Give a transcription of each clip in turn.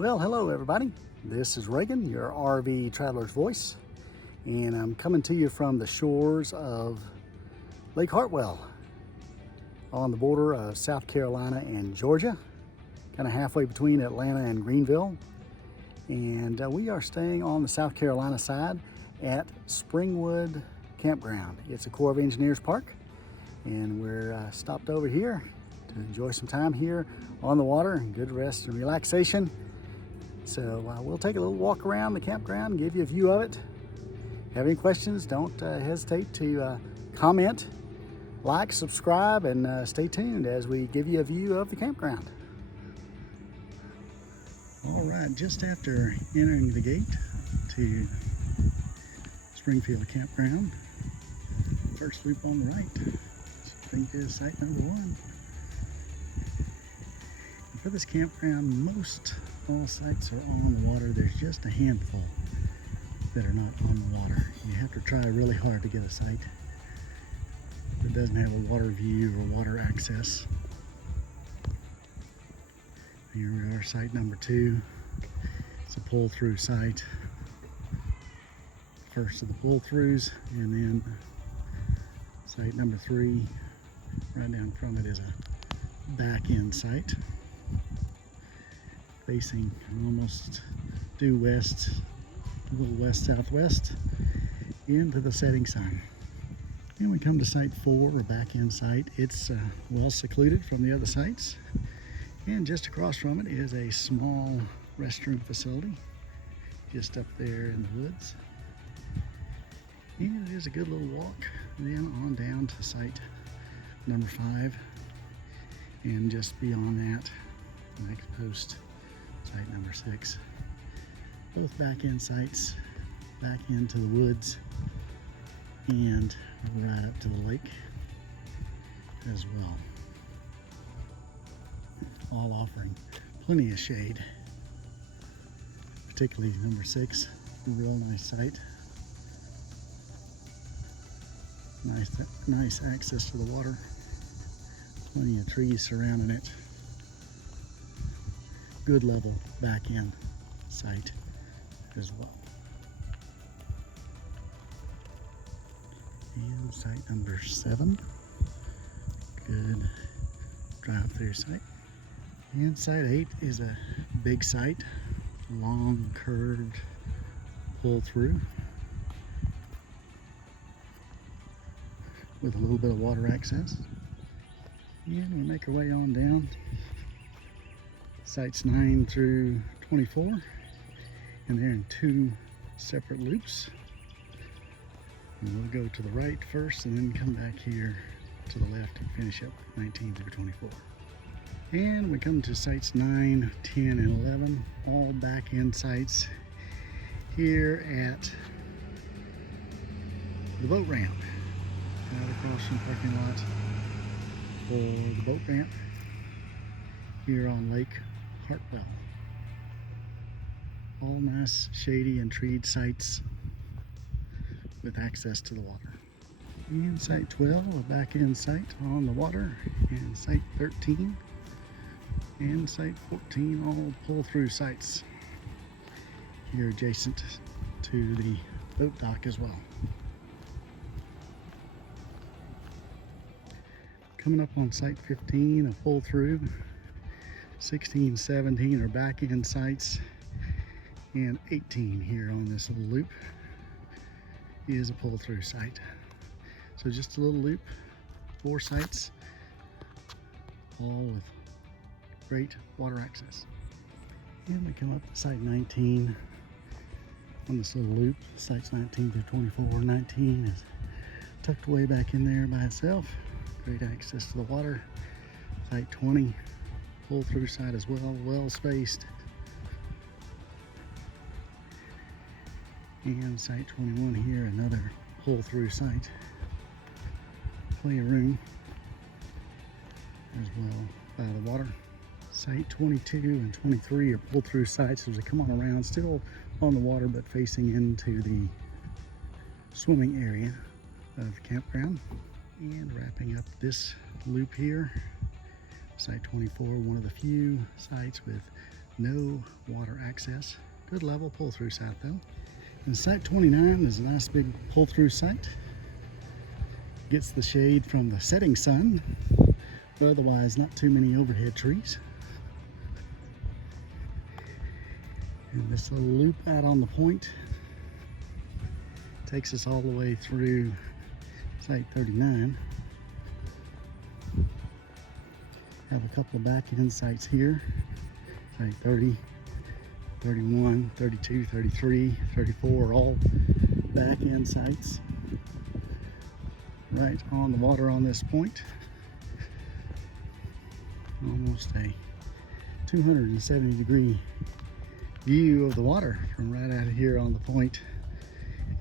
Well, hello everybody. This is Reagan, your RV traveler's voice, and I'm coming to you from the shores of Lake Hartwell on the border of South Carolina and Georgia, kind of halfway between Atlanta and Greenville. And we are staying on the South Carolina side at Springfield Campground. It's a Corps of Engineers park, and we're stopped over here to enjoy some time here on the water and good rest and relaxation. So we'll take a little walk around the campground and give you a view of it. Have any questions, don't hesitate to comment, like, subscribe, and stay tuned as we give you a view of the campground. All right, just after entering the gate to Springfield Campground, first loop on the right, Springfield site number 1. For this campground, most all sites are on the water. There's just a handful that are not on the water. You have to try really hard to get a site that doesn't have a water view or water access. Here we are, site number 2. It's a pull-through site. First of the pull-throughs, and then site number 3, right down from it is a back-end site, facing almost due west, a little west-southwest, into the setting sun. And we come to site 4, or back-end site. It's well secluded from the other sites. And just across from it is a small restroom facility, just up there in the woods. And it is a good little walk then on down to site number 5. And just beyond that, the next post, site number 6. Both back-end sites, back into the woods and right up to the lake as well. All offering plenty of shade, particularly number 6, a real nice site. Nice access to the water, plenty of trees surrounding it. Good level back end site as well. And site number 7, good drive-through site. And site 8 is a big site, long curved pull-through with a little bit of water access. And we make our way on down. Sites 9 through 24, and they're in 2 separate loops. And we'll go to the right first and then come back here to the left and finish up 19 through 24. And we come to sites 9, 10, and 11, all back-end sites here at the boat ramp. Out across from the parking lot for the boat ramp here on Lake Hartwell. All nice shady and treed sites with access to the water. And site 12, a back-end site on the water, and site 13 and site 14, all pull-through sites here adjacent to the boat dock as well. Coming up on site 15, a pull-through. 16, 17 are back-end sites, and 18 here on this little loop is a pull-through site. So just a little loop, 4 sites, all with great water access. And we come up to site 19 on this little loop. Sites 19 through 24. 19 is tucked away back in there by itself. Great access to the water. Site 20, pull-through site as well, well spaced. And site 21 here, another pull-through site. Plenty of room as well by the water. Site 22 and 23 are pull-through sites as they come on around, still on the water but facing into the swimming area of the campground. And wrapping up this loop here, site 24, one of the few sites with No water access. Good level pull-through site though. And site 29 is a nice big pull-through site. Gets the shade from the setting sun, but otherwise not too many overhead trees. And this little loop out on the point takes us all the way through site 39. Have a couple of back end sites here. Site 30, 31, 32, 33, 34 are all back end sites. Right on the water on this point. Almost a 270-degree view of the water from right out here on the point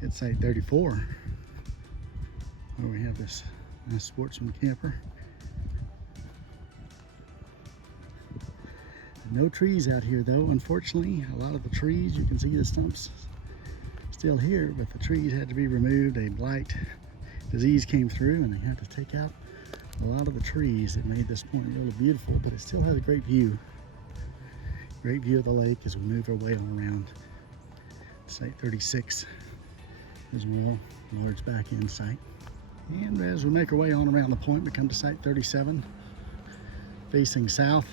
at site 34, where we have this nice sportsman camper. No trees out here though, unfortunately. A lot of the trees, you can see the stumps still here, but the trees had to be removed. A blight disease came through and they had to take out a lot of the trees that made this point really beautiful, but it still has a great view. Great view of the lake as we move our way on around site 36 as well, large back end site. And as we make our way on around the point, we come to site 37, facing south.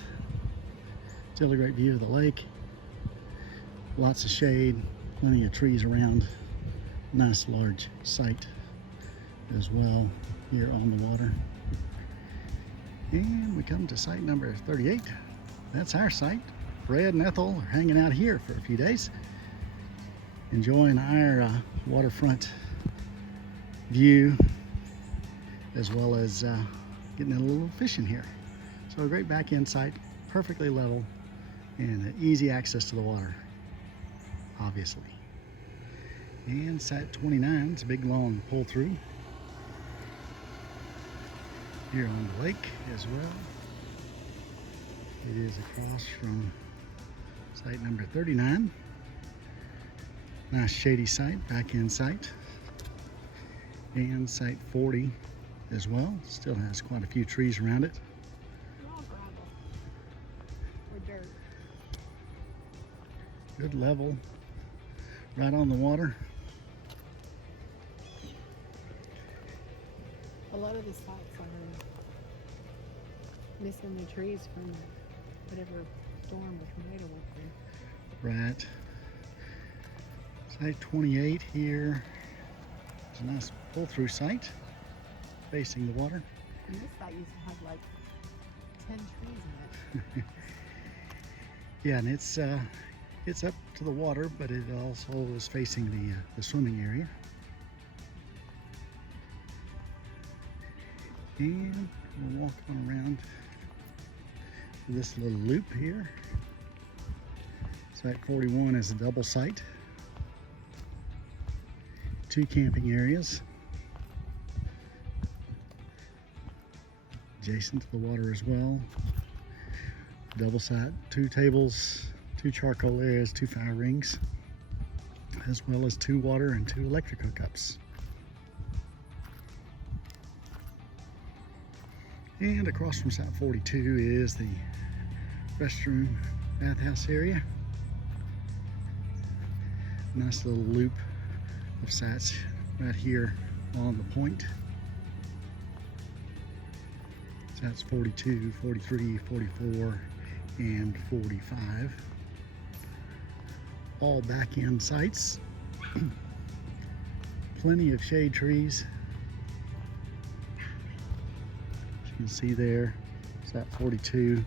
Still a great view of the lake. Lots of shade, plenty of trees around. Nice large site as well here on the water. And we come to site number 38. That's our site. Fred and Ethel are hanging out here for a few days, enjoying our waterfront view, as well as getting a little fishing here. So a great back end site, perfectly level, and easy access to the water, obviously. And site 29, it's a big long pull through here on the lake as well. It is across from site number 39. Nice shady site, back end site. And site 40 as well. Still has quite a few trees around it. All gravel or dirt. Good level, right on the water. A lot of these sites are missing the trees from whatever storm or tornado went through. Right. Site 28 here. It's a nice pull-through site facing the water. And this site used to have like 10 trees in it. Yeah, and it's up to the water, but it also is facing the swimming area. And we'll walk on around this little loop here. Site 41 is a double site. 2 camping areas adjacent to the water as well. Double site, 2 tables, 2 charcoal areas, 2 fire rings, as well as 2 water and 2 electric hookups. And across from site 42 is the restroom bathhouse area. Nice little loop of sites right here on the point. Sites 42, 43, 44, and 45. All back end sites. Plenty of shade trees. As you can see there, site 42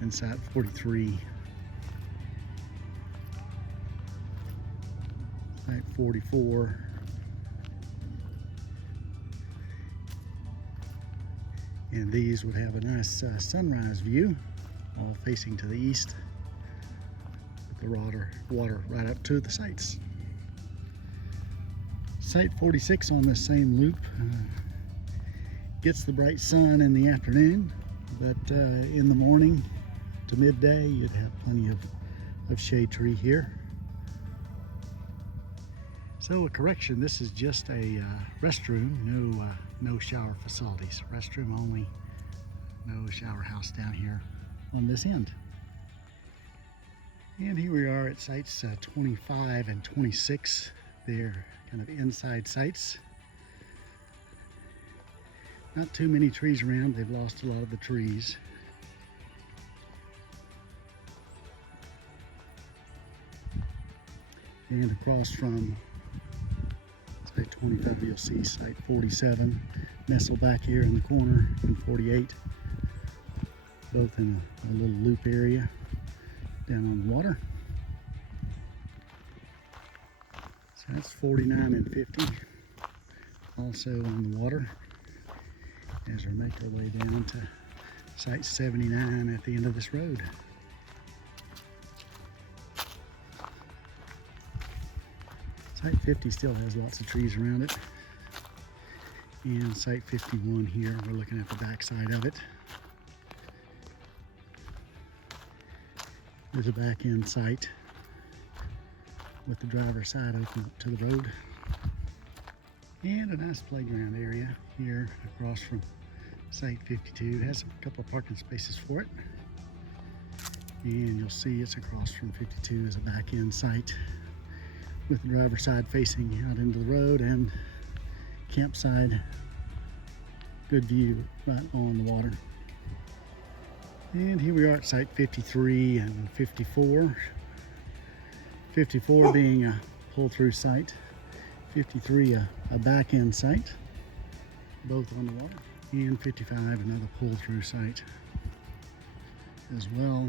and site 43. Site 44. And these would have a nice sunrise view, all facing to the east, with the water right up to the sites. Site 46 on this same loop gets the bright sun in the afternoon, but in the morning to midday you'd have plenty of shade tree here. So a correction, this is just a restroom, no shower facilities. Restroom only, no shower house down here on this end. And here we are at sites 25 and 26. They're kind of inside sites. Not too many trees around. They've lost a lot of the trees. And across from site 25, you'll see site 47 nestled back here in the corner, and 48, both in a little loop area down on the water. So that's 49 and 50, also on the water, as we make our way down to site 79 at the end of this road. Site 50 still has lots of trees around it. And site 51 here, we're looking at the back side of it. There's a back end site with the driver's side open to the road. And a nice playground area here across from site 52. It has a couple of parking spaces for it. And you'll see it's across from 52 as a back end site, with the driver's side facing out into the road and campsite. Good view right on the water. And here we are at site 53 and 54. 54 being a pull-through site, 53 a back-end site, both on the water. And 55 another pull-through site as well.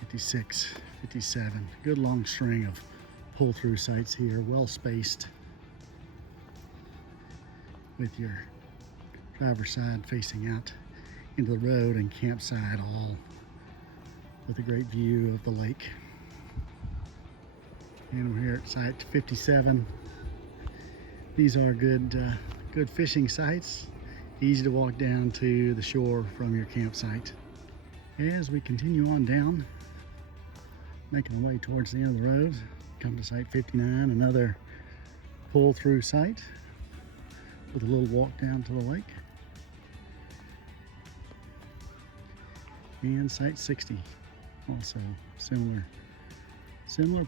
56, 57, good long string of pull-through sites here, well spaced, with your driver's side facing out into the road and campsite, all with a great view of the lake. And we're here at site 57. These are good fishing sites, easy to walk down to the shore from your campsite. As we continue on down, making our way towards the end of the road, come to site 59, another pull-through site with a little walk down to the lake. And site 60, also similar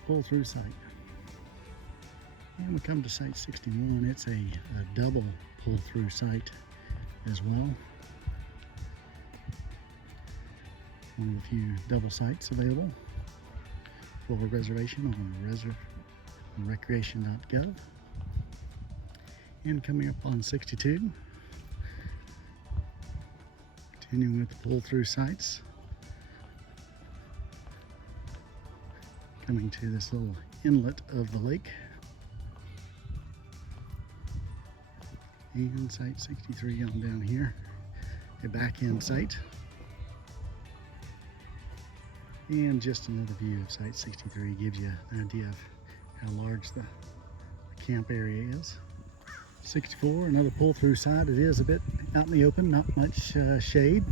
pull-through site. And we come to site 61. It's a double pull-through site as well. One of the few double sites available for reservation on recreation.gov. And coming up on 62, continuing with the pull-through sites, coming to this little inlet of the lake. And site 63 on down here, a back-end site. And just another view of site 63 gives you an idea of how large the camp area is. 64, another pull-through site. It is a bit out in the open, not much shade.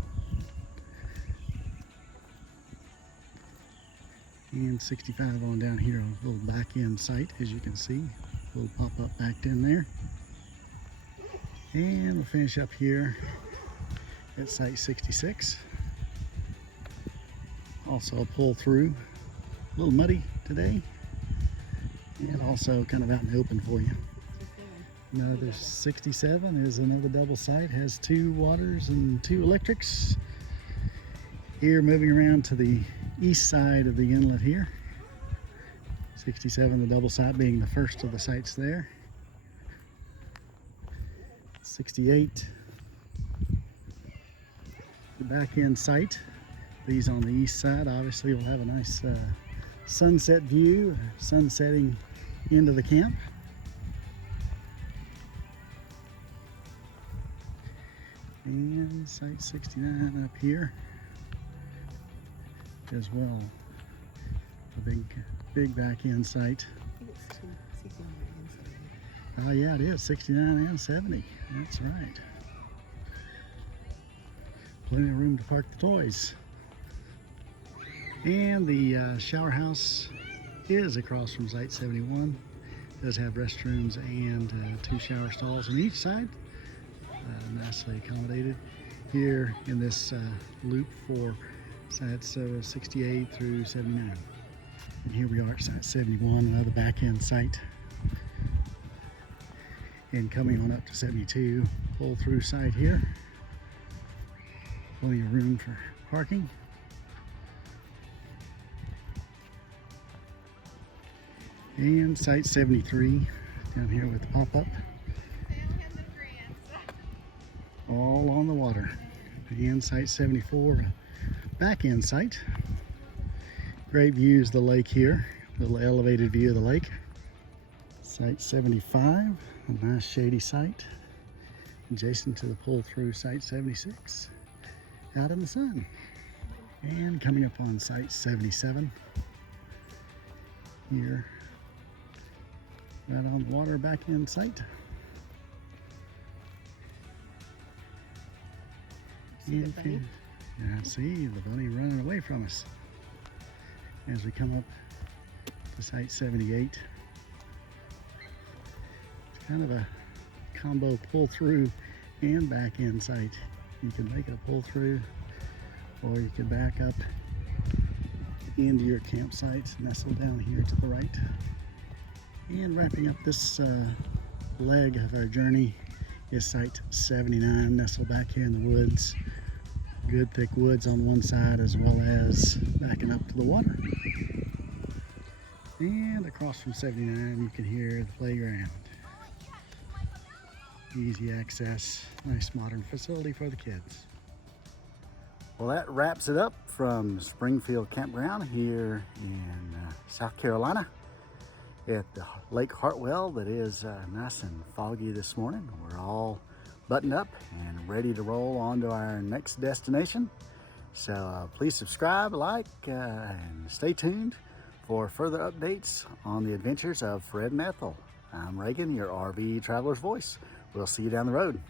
And 65 on down here, a little back-end site, as you can see, a little pop-up backed in there. And we'll finish up here at site 66. Also a pull-through, a little muddy today, and also kind of out in the open for you. Another 67 is another double site, has 2 waters and 2 electrics. Here, moving around to the east side of the inlet here. 67, the double site being the first of the sites there. 68, the back end site. These on the east side obviously will have a nice sunset view, sun setting into the camp. And site 69 up here as well. A big back end site. I think it's 69 and 70. Oh yeah, it is 69 and 70. That's right. Plenty of room to park the toys. And the shower house is across from site 71. It does have restrooms and 2 shower stalls on each side. Nicely accommodated here in this loop for sites 68 through 79. And here we are at site 71, another back end site. And coming on up to 72, pull through site here. Plenty of room for parking. And site 73 down here with the pop-up. All on the water. And site 74, back end site. Great views of the lake here. Little elevated view of the lake. Site 75, a nice shady site. Adjacent to the pull-through site 76. Out in the sun. And coming up on site 77. Here. Right on the water, back end site. See the bunny? Yeah, see the bunny running away from us. As we come up to site 78. It's kind of a combo pull through and back end site. You can make it a pull through, or you can back up into your campsite, nestle down here to the right. And wrapping up this leg of our journey is site 79, nestled back here in the woods. Good thick woods on one side, as well as backing up to the water. And across from 79 you can hear the playground. Easy access, nice modern facility for the kids. Well, that wraps it up from Springfield Campground here in South Carolina at the Lake Hartwell that is nice and foggy this morning. We're all buttoned up and ready to roll on to our next destination. So please subscribe, like, and stay tuned for further updates on the adventures of Fred and Ethel. I'm Reagan, your RV Traveler's Voice. We'll see you down the road.